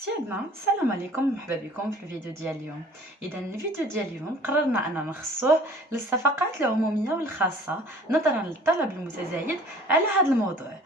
سيادنا السلام عليكم، مرحبا بكم في الفيديو ديال اليوم. اذا الفيديو ديال اليوم قررنا اننا نخصوه للصفقات العموميه والخاصه نظرا للطلب المتزايد على هذا الموضوع.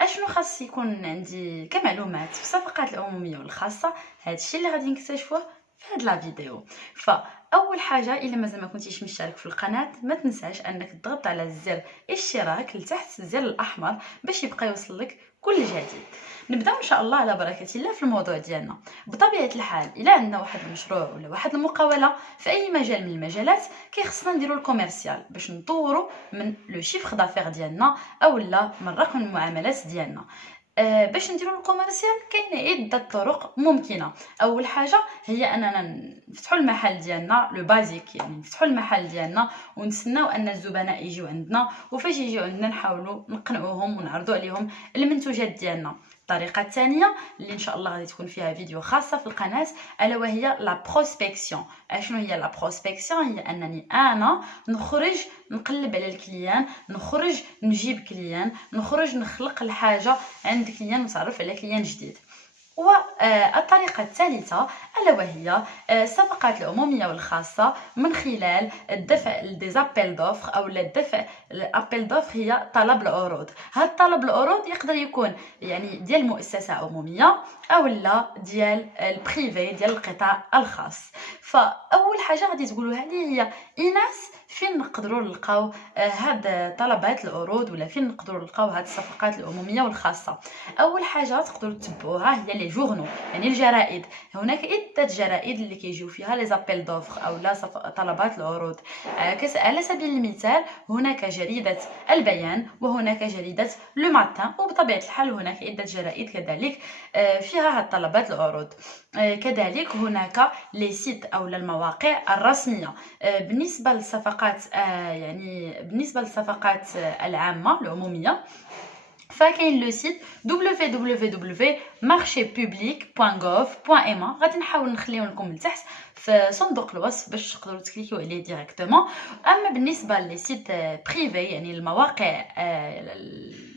اشنو خاص يكون عندي كمعلومات في الصفقات العموميه والخاصه؟ هذا الشيء اللي غادي نكتشفوه في هذه لا فيديو. فاول حاجه، الا مازال ما كنتيش مشترك في القناه، ما تنساش انك تضغط على زر اشتراك لتحت الزر الاحمر باش يبقى يوصلك كل جديد. نبداو ان شاء الله على بركه الله في الموضوع ديالنا. بطبيعه الحال الا عندنا واحد المشروع ولا واحد المقاوله في اي مجال من المجالات، كيخصنا نديرو الكوميرسيال باش نطوروا من لو شيفر دافير ديالنا اولا من رقم المعاملات ديالنا. باش نديرو الكوميرسيال كاينه عده طرق ممكنه. اول حاجه هي اننا نفتحوا المحل ديالنا لو بازيك، يعني نفتحوا المحل ديالنا ونستناو ان الزبناء يجيو عندنا، وفاش يجيو عندنا نحاولوا نقنعوهم ونعرضوا عليهم المنتوجات ديالنا. الطريقه الثانيه اللي ان شاء الله غادي تكون فيها فيديو خاصه في القناه، الا وهي لا بروسبكسيون. اشنو هي لا بروسبكسيون؟ هي انني انا نخرج نقلب على الكليان، نخرج نجيب كليان، نخرج نخلق الحاجه عند كليان ونتعرف على كليان جديد. والطريقة الثالثة ألا وهي الصفقات العمومية والخاصة من خلال الدفع ديزابيل دوفر أو الدفع الابيل دوفر، هي طلب العروض. هذا طلب العروض يقدر يكون يعني ديال مؤسسة عمومية أو لا ديال البريفي ديال القطاع الخاص. فأول حاجة غادي تقولوها لي هي إيناس، فين نقدروا نلقاو هاد طلبات العروض ولا فين نقدروا نلقاو هاد الصفقات العمومية والخاصة؟ اول حاجه تقدروا تتبعوها هي لي جورنو، يعني الجرائد. هناك عده جرائد اللي كيجيو فيها لي زابيل دوفر او لا طلبات العروض. على سبيل المثال هناك جريده البيان وهناك جريده لو ماتان، وبطبيعه الحال هناك عده جرائد كذلك فيها هاد طلبات العروض. كذلك هناك لي سيت او المواقع الرسميه. بالنسبه للصفقات بالنسبه للصفقات العامه العموميه، فكاين لو سيت www.marchepublic.gov.ma، غادي نحاول نخليهم لكم لتحت في صندوق الوصف باش تقدروا تكليكيو عليه ديريكتومون. اما بالنسبه لي سيت بريفي، يعني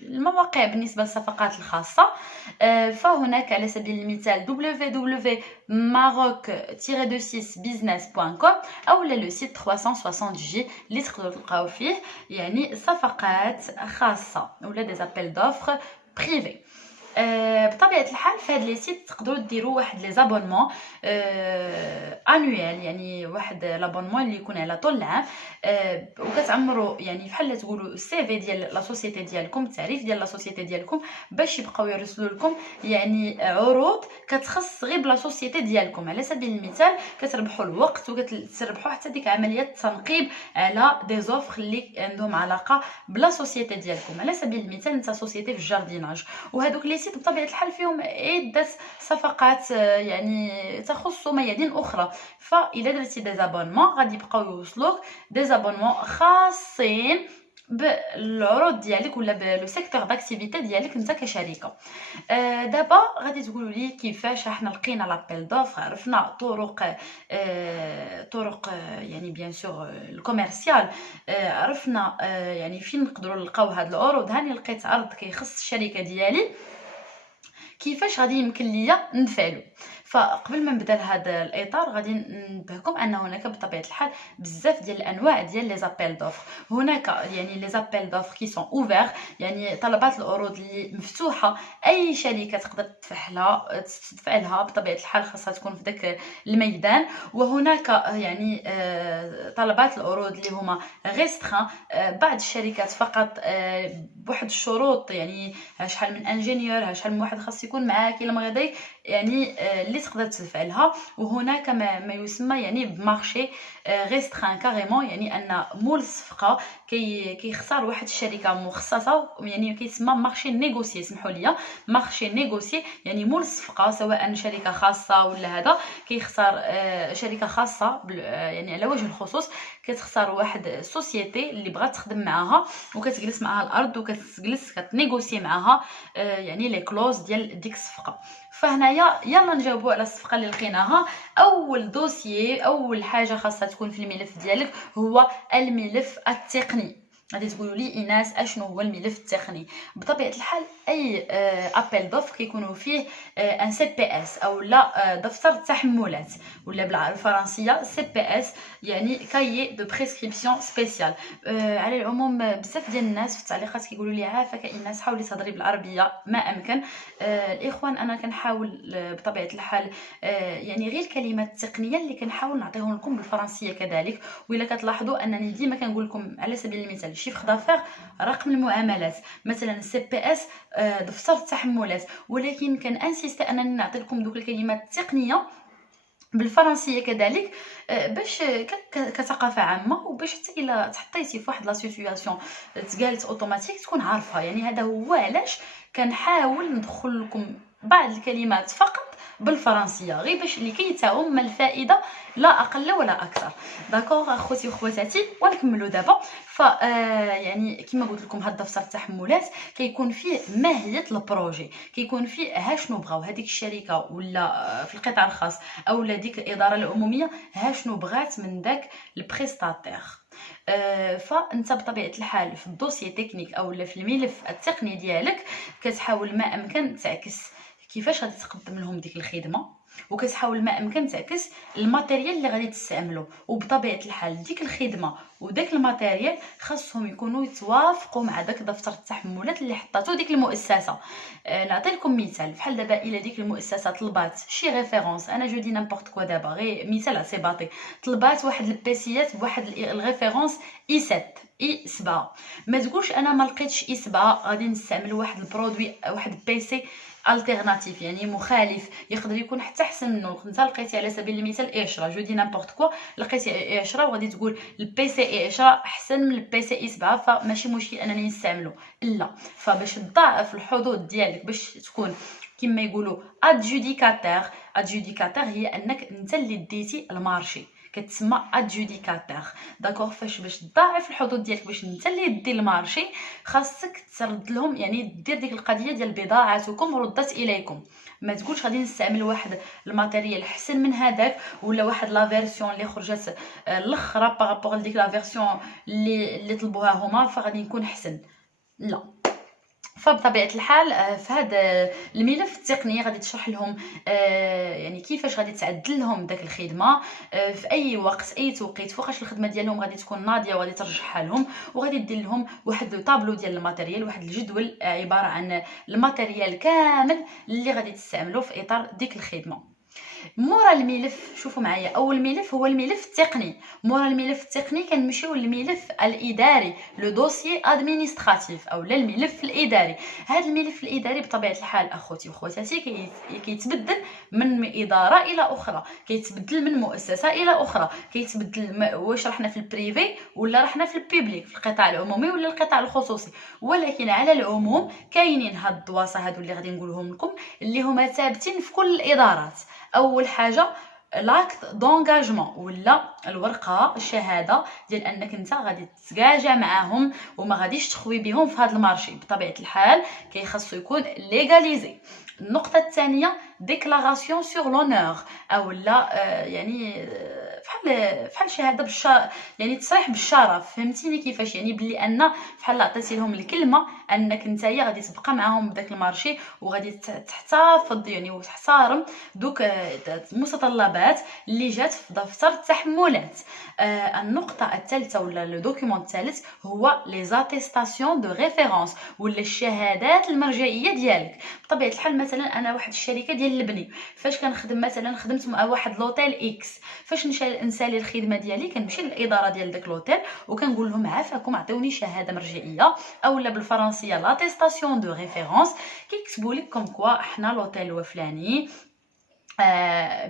المواقع بالنسبه للصفقات الخاصه، فهناك على سبيل المثال www.maroc-business.com او لو سيت 360 جي اللي تقدروا تلقاو فيه يعني صفقات خاصه ولا دي زابيل دوفر بريفي. بطبيعه الحال في هاد لي سيت تقدروا ديروا واحد لي زابونمون انويل، يعني واحد لابونمون اللي يكون على طول العام، وكتعمروا يعني بحال تقولوا السي في ديال لا سوسيتي ديالكم، التعريف ديال لا سوسيتي ديالكم، باش يبقاو يرسلوا لكم يعني عروض كتخص غير بلا سوسيتي ديالكم. على سبيل المثال كتربحوا الوقت وكتربحوا حتى ديك عمليه التنقيب على دي زوفر اللي عندهم علاقه بلا سوسيتي ديالكم. على سبيل المثال انت سوسيتي في الجارديناج، وهذوك لي سيت بطبيعه الحال فيهم عده صفقات يعني تخص ميادين اخرى. فاذا درتي دي زابونمون غادي يبقاو يوصلوك دي زابونمون خاصين بالعروض ديالك ولا بلو سيكتور داكتيفيتي ديالك انت كشركه. دابا غادي تقولوا لي كيفاش احنا لقينا لابيل دوفر، عرفنا طرق يعني بيان سور الكوميرسيال، عرفنا يعني فين نقدروا نلقاو هاد العروض. هاني لقيت عرض كيخص الشركه ديالي، كيفاش غادي يمكن ليا نفعلو؟ فقبل ما نبدا هذا الاطار غادي ننبهكم ان هناك بطبيعه الحال بزاف ديال الانواع ديال لي زابيل دوفر. هناك يعني لي زابيل دوفر كي سون اوفير، يعني طلبات العروض اللي مفتوحه، اي شركه تقدر تفعلها بطبيعه الحال خاصها تكون في داك الميدان. وهناك يعني طلبات العروض اللي هما ريستران، بعض الشركات فقط بواحد الشروط، يعني شحال من انجينيور، شحال من واحد خاص يكون معاك الى ما غادي يعني اللي تقدر تفعلها. وهناك ما يسمى يعني بمارشي ريستران كاريمون، يعني ان مول الصفقه كيختار واحد الشركه مخصصه، يعني كيسمى مارشي نيغوسي. اسمحوا لي، مارشي نيغوسي يعني مول الصفقه، سواء شركه خاصه ولا هذا كيختار شركه خاصه يعني على وجه الخصوص. كتختار واحد السوسيتي اللي بغات تخدم معاها وكتجلس معاها الارض وكتجلس كتنيغوسي معاها يعني لي كلوز ديال ديك الصفقه. فهنايا يلا نجاوبوا على الصفقه اللي لقيناها. اول دوسيي، اول حاجه خاصها تكون في الملف ديالك هو الملف التقني. غادي تقولوا لي ايناس اشنو هو الملف التقني؟ بطبيعه الحال اي ابل دوفر كيكونوا فيه ان سي بي اس او لا دفتر التحملات، ولا بالفرنسيه سي بي اس، يعني كايي دو بريسكريبسيون سبيسيال. على العموم بزاف ديال الناس في التعليقات كيقولوا لي عافاك ايناس حاولي تهضري بالعربيه ما امكن. الاخوان انا كنحاول بطبيعه الحال يعني غير الكلمات التقنيه اللي كنحاول نعطيهم لكم بالفرنسيه كذلك. وإلا كتلاحظوا انني ديما كنقول لكم على سبيل المثال شيفر دافير، رقم المعاملات، مثلا سي بي اس دفتر التحملات، ولكن كنانسيستي انني نعطي لكم دوك الكلمات التقنيه بالفرنسيه كذلك باش كثقافه عامه، وباش حتى الا تحطيتي في واحد لا سيتوياسيون تقالت اوتوماتيك تكون عارفه. يعني هذا هو علاش كنحاول ندخل لكم بعض الكلمات فقط بالفرنسيه، غير باش لكي تعم الفائده لا اقل ولا اكثر. داكوغ اخوتي وخواتاتي، ونكملوا دابا. ف يعني كما قلت لكم هاد دفتر التحملات كيكون فيه ماهيه البروجي، كيكون فيه ها شنو بغاو هذيك الشركه ولا في القطاع الخاص او ديك الاداره العموميه، ها شنو بغات من داك البريستاتير. فانت بطبيعه الحال في الدوسي تكنيك او في الملف التقني ديالك كتحاول ما امكن تعكس كيفاش غادي تقدم لهم ديك الخدمه، وكتحاول ما امكن تعكس الماتيريال اللي غادي تستعملو. وبطبيعه الحال ديك الخدمه وداك الماتيريال خاصهم يكونوا يتوافقوا مع داك دفتر التحملات اللي حطاتو ديك المؤسسه. نعطي لكم مثال، بحال دابا الى ديك المؤسسه طلبات شي ريفيرونس، انا جو دي نيمبورط كوا دابا غير مثال عسي باطي، طلبات واحد البيسيات بواحد الريفيرونس اي 7 اي 7، ما تقولش انا ما لقيتش اي 7 غادي نستعمل واحد البرودوي واحد بيسي التيرناتيف يعني مخالف، يقدر يكون حتى احسن منه. انت لقيتي على سبيل المثال اي 10، جو دي نيمبورط كوا، لقيتي اي 10 وغادي تقول البي سي اي 10 احسن من البي سي اي 7، فماشي مشكل انني نستعملو. لا، فباش تضاعف الحظوظ ديالك باش تكون كما يقولوا ادجوديكاتير. ادجوديكاتير هي انك انت اللي ديتي المارشي، كتسمى ادجوديكاتير. داكوغ، باش تضاعف الحظوظ ديالك باش انت اللي دير المارشي، خاصك ترد لهم، يعني دير ديك القضيه ديال بضاعتكم ردت اليكم. ما تقولش غادي نستعمل واحد الماتيريال احسن من هذاك، ولا واحد لا فيرسيون اللي خرجت الاخرى بارابور لديك لا فيرسيون اللي طلبوها هما فغادي نكون احسن. لا. فبطبيعه الحال في هذا الملف التقني غادي تشرح لهم يعني كيفاش غادي تعدل لهم داك الخدمه في اي وقت اي توقيت، فوقاش الخدمه ديالهم غادي تكون ناضيه وغادي ترجعها لهم، وغادي دير لهم واحد الطابلو ديال الماتيريال، واحد الجدول عباره عن الماتيريال كامل اللي غادي تستعملوه في اطار ديك الخدمه. مورا الملف، شوفوا معايا، اول ملف هو الملف التقني. مورا الملف التقني كنمشيو للملف الاداري، لو دوسيي ادمينستراتيف او الملف الاداري. هذا الملف الاداري بطبيعه الحال اخوتي وخواتاتي كيتبدل من اداره الى اخرى، كيتبدل من مؤسسه الى اخرى، كيتبدل واش رحنا في البريفي ولا رحنا في البوبليك، في القطاع العمومي ولا القطاع الخصوصي. ولكن على العموم كاينين هاد الدواسه هادو اللي غادي نقولهم لكم اللي هما ثابتين في كل الادارات. اول حاجه لاكت دونجاجمون، ولا الورقه الشهاده ديال انك انت غادي تتجاجا معاهم وما غاديش تخوي بهم في هذا المارشي. بطبيعه الحال كيخصو يكون ليغاليزي. النقطه الثانيه ديكلاراسيون سور لونور، او لا يعني بحال شهاده يعني تصريح بالشرف. فهمتيني كيفاش؟ يعني بلي ان بحال عطيتي لهم الكلمه انك نتايا غادي تبقى معاهم بداك المارشي وغادي تحتفظ يعني وتحترم دوك المتطلبات اللي جات في دفتر التحملات. النقطه الثالثه ولا لو دوكيومون الثالث هو لي زاتيستاسيون دو ريفيرونس، ولا الشهادات المرجعيه ديالك. بطبيعه الحال مثلا انا واحد الشركه ديال اللبني، فاش كنخدم مثلا خدمت مع واحد لوطيل اكس، فاش نسالي الخدمه ديالي كنمشي للاداره ديال داك لوطيل وكنقول لهم عافاكم عطيوني شهاده مرجعيه، اولا بالفرنسيه لاتيستاسيون دو ريفيرونس، كيكتبوا لك كوم كوا حنا لوطيل الفلاني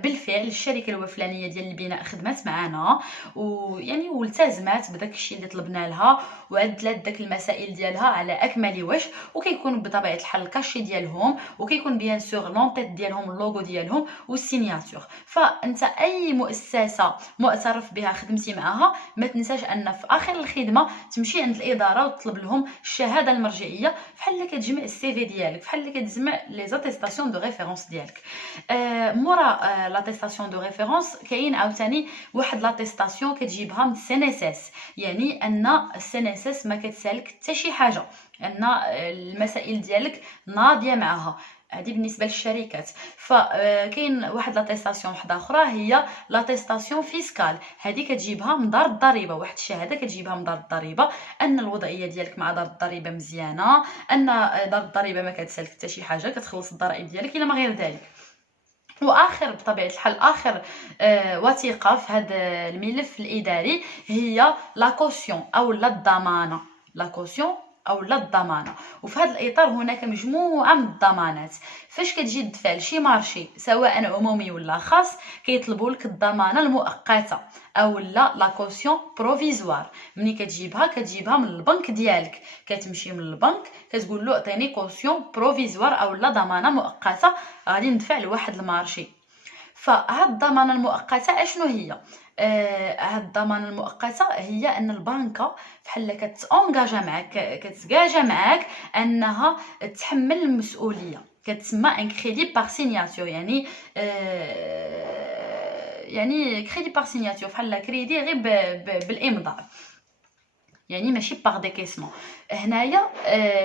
بالفعل الشركه الوفلانيه ديال البناء خدمات معنا ويعني والتزمات بداك الشيء اللي طلبنا لها وعدلت داك المسائل ديالها على اكمل وجه، وكيكون بطبيعه الحال الكاشي ديالهم وكيكون بيان سور لونطيت ديالهم اللوغو ديالهم والسيناتور. فانت اي مؤسسه معترف بها خدمتي معها ما تنساش ان في اخر الخدمه تمشي عند الاداره وتطلب لهم الشهاده المرجعيه، بحال كتجمع السي في ديالك، بحال كتجمع لي زاتيستاسيون دو ريفيرونس ديالك. مورا لاتيستاسيون دو ريفيرونس كاين عاوتاني واحد لاتيستاسيون كتجيبها من السينيسيس، يعني ان السينيسيس ما كتسالك حتى شي حاجه، ان المسائل ديالك ناضيه معها. هذه بالنسبه للشركات. فكاين واحد لاتيستاسيون وحده اخرى هي لاتيستاسيون فيسكال، هذه كتجيبها من دار الضريبه، واحد الشهاده كتجيبها من دار الضريبه ان الوضعيه ديالك مع دار الضريبه مزيانه، ان دار الضريبه ما كتسالك حتى شي حاجه، كتخلص الضرائب ديالك الى ما غير ذلك. واخر بطبيعه الحال اخر وثيقه في هذا الملف الاداري هي لا كوسيون او لا الضمانه، لا كوسيون او لا الضمانه. وفي هذا الاطار هناك مجموعه من الضمانات. فاش كتجي تدفع لشي مارشي سواء عمومي ولا خاص كيطلبوا لك الضمانه المؤقته او لا كوسيون بروفيزوار. ملي كتجيبها من البنك ديالك، كتمشي من البنك كتقول له عطيني كوسيون بروفيزوار او لا ضمانه مؤقته غادي ندفع لواحد المارشي. فهاد الضمانه المؤقته اشنو هي؟ هاد الضمانه المؤقته هي ان البنكه بحال كتونجاجا معاك، كتسكاجا معاك انها تحمل المسؤوليه، كتسمى ان كريدي بار سيناتور، يعني كريدي بار سيناتور بحال كريدي غير بالامضاء، يعني ماشي باغ ديكيسمون. هنايا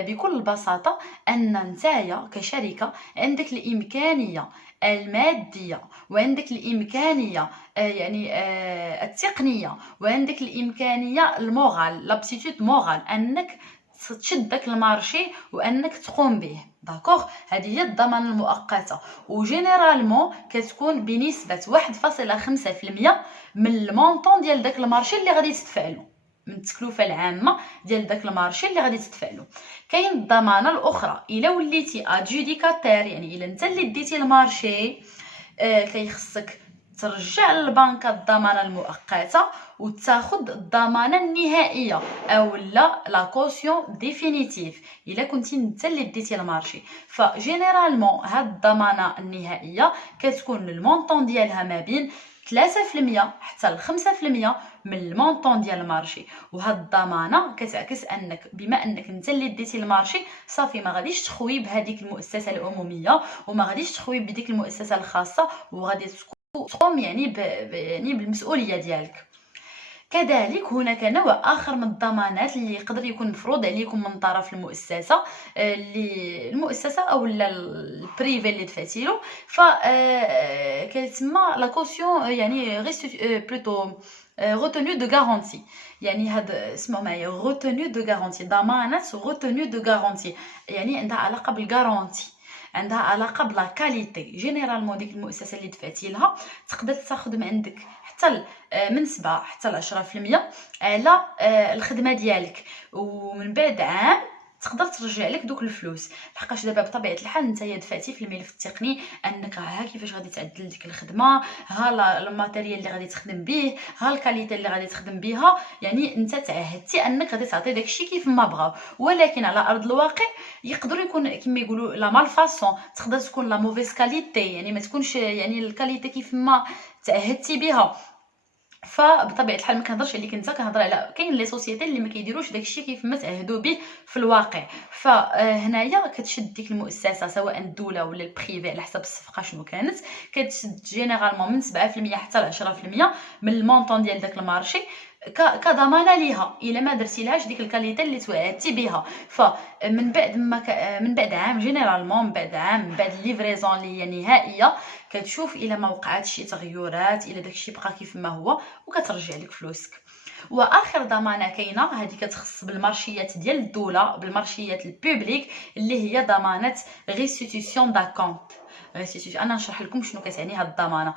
بكل بساطه ان نتايا كشركه عندك الامكانيه الماديه وعندك الامكانيه التقنيه وعندك الامكانيه المورال لابتيتود مورال انك تشد داك المارشي وانك تقوم به. داكوغ، هذه هي الضمانه المؤقته، وجينيرالمون كتكون بنسبه 1.5% من المونطون ديال داك المارشي اللي غادي تدفع له، من التكلفه العامه ديال داك المارشي اللي غادي تدفع له. كاين الضمانه الاخرى الا وليتي ادجوديكاتير، يعني الا انت اللي ديتي المارشي كيخصك ترجع للبنك الضمانه المؤقته وتاخذ الضمانه النهائيه او لا كوسيون ديفينيتيف الا كنتي انت اللي ديتي المارشي. فجينيرالمون هاد الضمانه النهائيه كتكون المونطون ديالها ما بين 3% حتى ل 5% من المونطون ديال المارشي. وهاد الضمانه كتعكس انك بما انك انت اللي ديتي المارشي صافي ما غاديش تخوي بهذيك المؤسسه العموميه وما غاديش تخوي بديك المؤسسه الخاصه، وغادي تقوم يعني بالمسؤوليه ديالك. كذلك هناك نوع اخر من الضمانات اللي يقدر يكون مفروض عليكم من طرف المؤسسه، اللي المؤسسه او البريفي اللي دفعتي له، ف كيتسمى لا كوسيون، يعني بلوتو retenue de garantie. يعني هذا اسمه معايا retenue de garantie، ضمانه retenue de garantie، يعني عندها علاقه بالغارونتي، عندها علاقه بلا كاليتي. جينيرالمون ديك المؤسسه اللي دفعتي لها تقدر تاخذ من عندك حتى من 7 حتى ل 10% على الخدمه ديالك، ومن بعد عام تقدر ترجع لك دوك الفلوس. لحقاش دابا بطبيعه الحال نتايا دفعتي في الملف التقني انك ها كيفاش غادي تعدل ديك الخدمه، ها الماتيريال اللي غادي تخدم به، ها الكاليتي اللي غادي تخدم بها، يعني انت تعهدتي انك غادي تعطي داكشي كيف ما بغاو. ولكن على ارض الواقع يقدروا يكون كما يقولوا لا مال فاسون، تقدر تكون لا موفيس كاليتي، يعني ما تكونش يعني الكاليتي كيف ما تعهدتي بها. فبطبيعه الحال ما كنهضرش عليك انت، كنهضر على كاين لي سوسيتي اللي ما كيديروش داكشي كيف ما تعهدوا به في الواقع. فهنايا كتشد ديك المؤسسه سواء الدوله ولا البريفي على حسب الصفقه شنو كانت، كتشد جينيرالمون من 7% حتى ل 10% من المونطون ديال داك المارشي كضمانه ليها الا ما درتيلهاش ديك الكاليتي اللي توعدتي بها. فمن بعد من بعد عام جينيرالمون من بعد ليفريزون اللي هي نهائيه كتشوف الا ما وقعات شي تغيرات، الا داكشي بقى كيف ما هو، وكترجع لك فلوسك. واخر ضمانه كاينه هذه كتخص بالمارشيات ديال الدوله، بالمارشيات البوبليك، اللي هي ضمانه ريستيتيسيون داكونت. انا نشرح لكم شنو كتعني هاد الضمانه.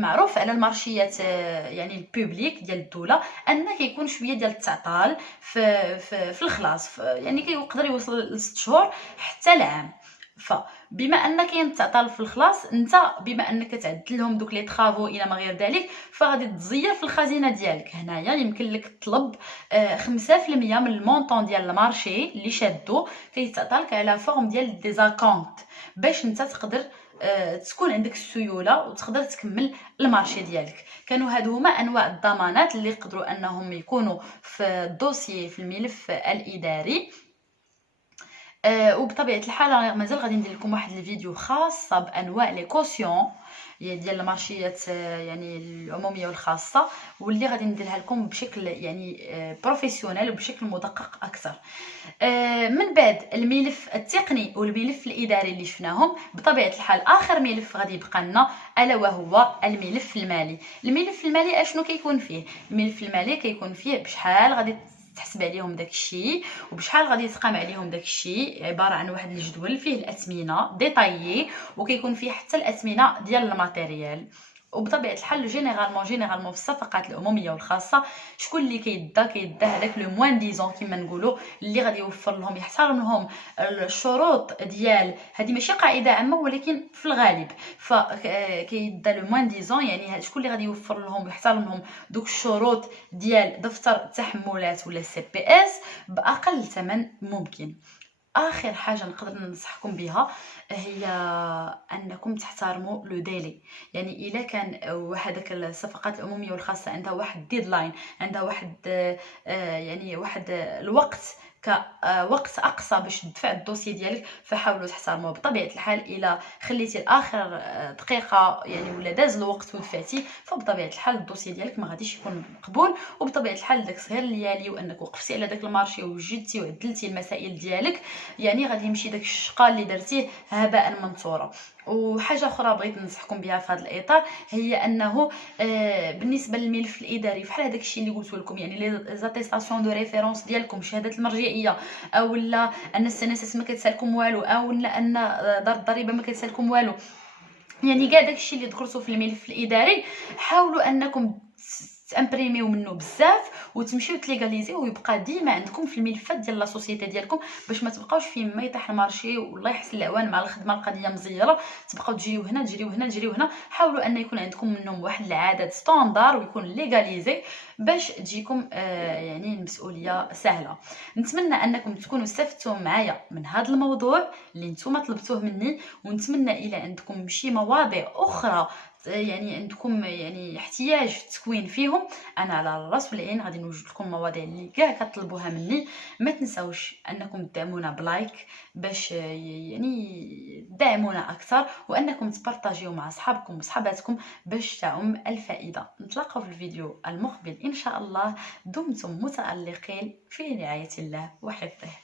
معروف على المارشيات يعني البوبليك ديال الدوله ان كيكون شويه ديال التعطال في الخلاص، يعني كيقدر يوصل ل 6 شهور حتى لعام. فبما ان كاين تعطل في الخلاص، انت بما انك كتعدل لهم دوك لي طرافو الى ما غير ذلك، فغادي تزير في الخزينه ديالك. هنايا يمكن لك تطلب 5% من المونطون ديال المارشي اللي شادو كيتعطالك على فورم ديال ديزاكونت، باش انت تقدر تكون عندك السيوله وتقدر تكمل المارشي ديالك. كانوا هادو هما انواع الضمانات اللي يقدروا انهم يكونوا في الدوسيي في الملف الاداري. وبطبيعه الحال راني مازال غادي ندير لكم واحد الفيديو خاصه بانواع لي كوسيون ديال المارشيات يعني العموميه والخاصه، واللي غادي نديرها لكم بشكل يعني بروفيسيونيل وبشكل مدقق اكثر. من بعد الملف التقني والملف الاداري اللي شفناهم، بطبيعه الحال اخر ملف غادي يبقى لنا الا وهو الملف المالي. الملف المالي اشنو كيكون فيه؟ الملف المالي كيكون فيه بشحال غادي تحسب عليهم داكشي وبشحال غادي يتقام عليهم داكشي، عباره عن واحد الجدول فيه الاثمنه ديطايي، وكيكون فيه حتى الاثمنه ديال الماتيريال. وبطبيعه الحال جينيرالمون في الصفقات العموميه والخاصه شكون اللي كيدا هذاك لو موان ديزون كما نقولوا، اللي غادي يوفر لهم يحترم لهم الشروط ديال هذه ماشي قاعده عامه ولكن في الغالب فكيدا لو موان ديزون، يعني شكون اللي غادي يوفر لهم ويحترم لهم دوك الشروط ديال دفتر التحملات ولا سي بي اس باقل ثمن ممكن. اخر حاجه نقدر ننصحكم بها هي انكم تحترموا لو ديلي. يعني الا كان هذاك الصفقات العموميه والخاصه عندها واحد ديدلاين، عندها واحد يعني واحد الوقت كوقت اقصى باش تدفع الدوسي ديالك، فحاولوا تحترموه. بطبيعه الحال الا خليتي لاخر دقيقه يعني ولا داز الوقت ودفعتي، فبطبيعه الحال الدوسي ديالك ما غاديش يكون مقبول، وبطبيعه الحال داك الصغير الليالي وانك وقفتي على داك المارشي وجدتي وعدلتي المسائل ديالك، يعني غادي يمشي داك الشقال اللي درتيه هباء منثورا. وحاجه اخرى بغيت ننصحكم بها في هذا الاطار هي انه بالنسبه للملف الاداري فحال هذاك الشيء اللي قلت لكم، يعني لي زاتيستاسيون دو ريفيرونس ديالكم، شهادات المرجعيه، او لا ان السنسس ما كتسالكم والو، او لا ان دار الضريبه ما كتسالكم والو، يعني كاع داكشي اللي ذكرتو في الملف الاداري حاولوا انكم تامبريميو منه بزاف وتمشيو تليغاليزيو ويبقى ديما عندكم في الملفات ديال لا سوسيتي ديالكم، باش ما تبقاوش فين ما يطيح المارشي والله يحسن العوان مع الخدمه القضيه مزيره تبقاو تجريو هنا تجريو هنا تجريو هنا. حاولوا ان يكون عندكم منهم واحد العدد ستاندار ويكون ليغاليزي باش تجيكم يعني المسؤوليه سهله. نتمنى انكم تكونوا استفدتوا معايا من هذا الموضوع اللي نتوما طلبتوه مني، ونتمنى الى عندكم شي مواضيع اخرى يعني عندكم يعني احتياج في التكوين فيهم، انا على الراس والعين غادي نوجد لكم المواضيع اللي كاع كطلبوها مني. ما تنساوش انكم تدعمونا بلايك باش يعني تدعمونا اكثر، وانكم تبارطاجيو مع اصحابكم وصحباتكم باش تعم الفائده. نتلاقاو في الفيديو المقبل ان شاء الله. دمتم متألقين في رعايه الله وحفظه.